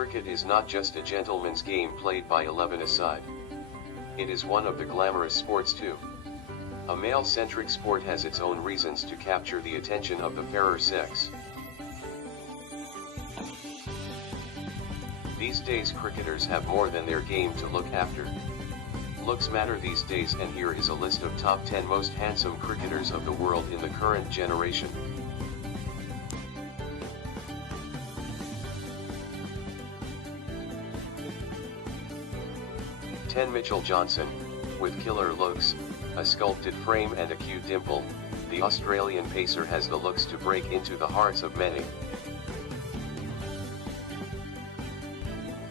Cricket is not just a gentleman's game played by 11-a-side. It is one of the glamorous sports too. A male-centric sport has its own reasons to capture the attention of the fairer sex. These days cricketers have more than their game to look after. Looks matter these days, and here is a list of top 10 most handsome cricketers of the world in the current generation. Mitchell Johnson, with killer looks, a sculpted frame and a cute dimple, the Australian pacer has the looks to break into the hearts of many.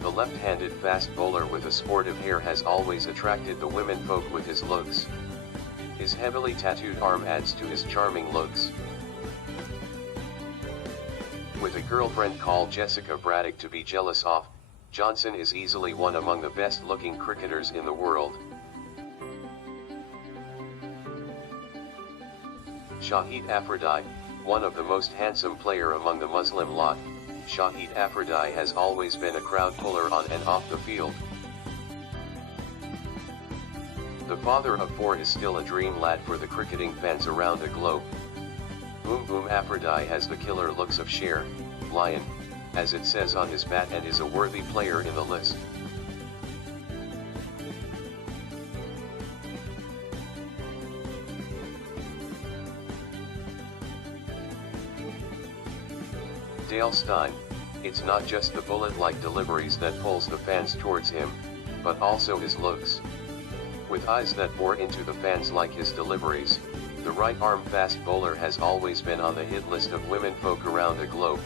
The left-handed fast bowler with a sportive hair has always attracted the womenfolk with his looks. His heavily tattooed arm adds to his charming looks. With a girlfriend called Jessica Braddock to be jealous of, Johnson is easily one among the best-looking cricketers in the world. Shahid Afridi, one of the most handsome player among the Muslim lot, Shahid Afridi has always been a crowd puller on and off the field. The father of four is still a dream lad for the cricketing fans around the globe. Boom Boom Afridi has the killer looks of Sher, lion, as it says on his bat, and is a worthy player in the list. Dale Steyn, it's not just the bullet-like deliveries that pulls the fans towards him, but also his looks. With eyes that bore into the fans like his deliveries, the right-arm fast bowler has always been on the hit list of womenfolk around the globe.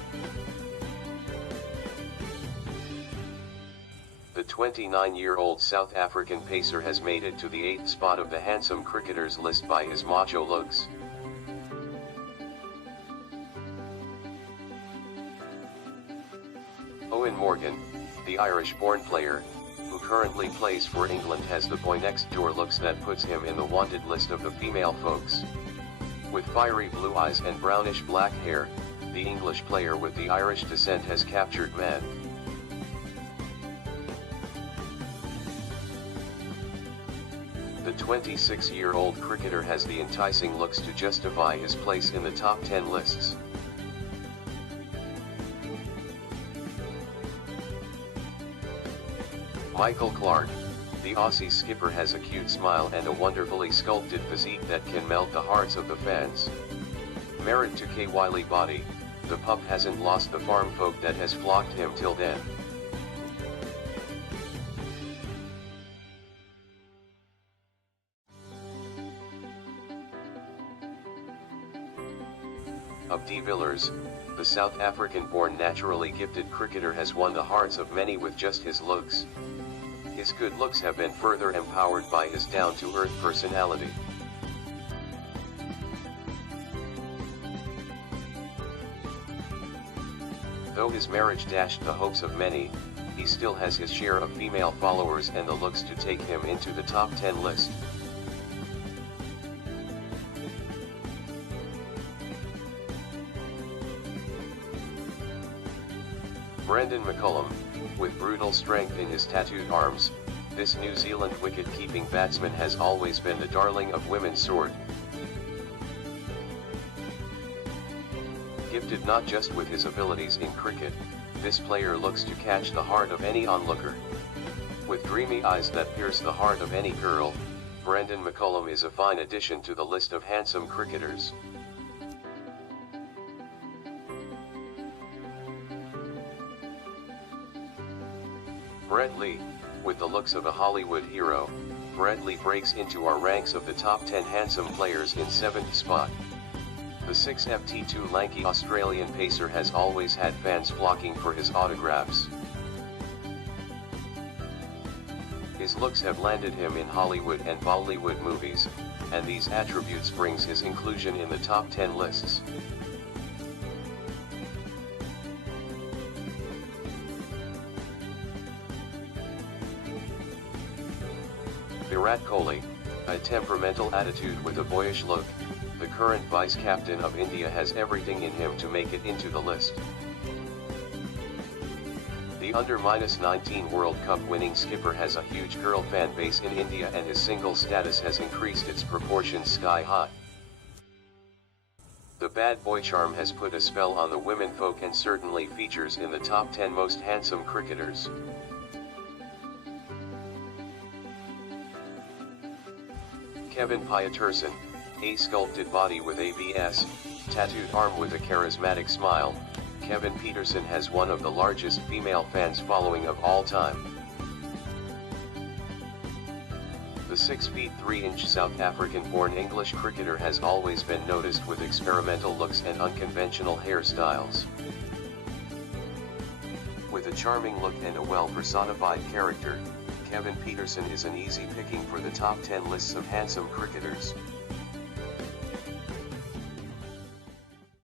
The 29-year-old South African pacer has made it to the 8th spot of the handsome cricketers list by his macho looks. Owen Morgan, the Irish-born player, who currently plays for England, has the boy-next-door looks that puts him in the wanted list of the female folks. With fiery blue eyes and brownish-black hair, the English player with the Irish descent has captured men. The 26-year-old cricketer has the enticing looks to justify his place in the top 10 lists. Michael Clarke, the Aussie skipper, has a cute smile and a wonderfully sculpted physique that can melt the hearts of the fans. Married to Kay Wiley body, the pup hasn't lost the farm folk that has flocked him till then. Villiers, the South African-born naturally gifted cricketer, has won the hearts of many with just his looks. His good looks have been further empowered by his down-to-earth personality. Though his marriage dashed the hopes of many, he still has his share of female followers and the looks to take him into the top 10 list. Brendon Mccullum, with brutal strength in his tattooed arms, this New Zealand wicket-keeping batsman has always been the darling of women's sword. Gifted not just with his abilities in cricket, this player looks to catch the heart of any onlooker. With dreamy eyes that pierce the heart of any girl, Brendon Mccullum is a fine addition to the list of handsome cricketers. Brett Lee, with the looks of a Hollywood hero, Brett Lee breaks into our ranks of the top 10 handsome players in 7th spot. The 6'2" lanky Australian pacer has always had fans flocking for his autographs. His looks have landed him in Hollywood and Bollywood movies, and these attributes brings his inclusion in the top 10 lists. Virat Kohli, a temperamental attitude with a boyish look, the current vice-captain of India, has everything in him to make it into the list. The under-19 World Cup winning skipper has a huge girl fan base in India, and his single status has increased its proportions sky high. The bad boy charm has put a spell on the womenfolk and certainly features in the top 10 most handsome cricketers. Kevin Pietersen, a sculpted body with ABS, tattooed arm with a charismatic smile, Kevin Pietersen has one of the largest female fans following of all time. The 6 feet 3 inch South African-born English cricketer has always been noticed with experimental looks and unconventional hairstyles. With a charming look and a well-personified character, Kevin Pietersen is an easy picking for the top 10 lists of handsome cricketers.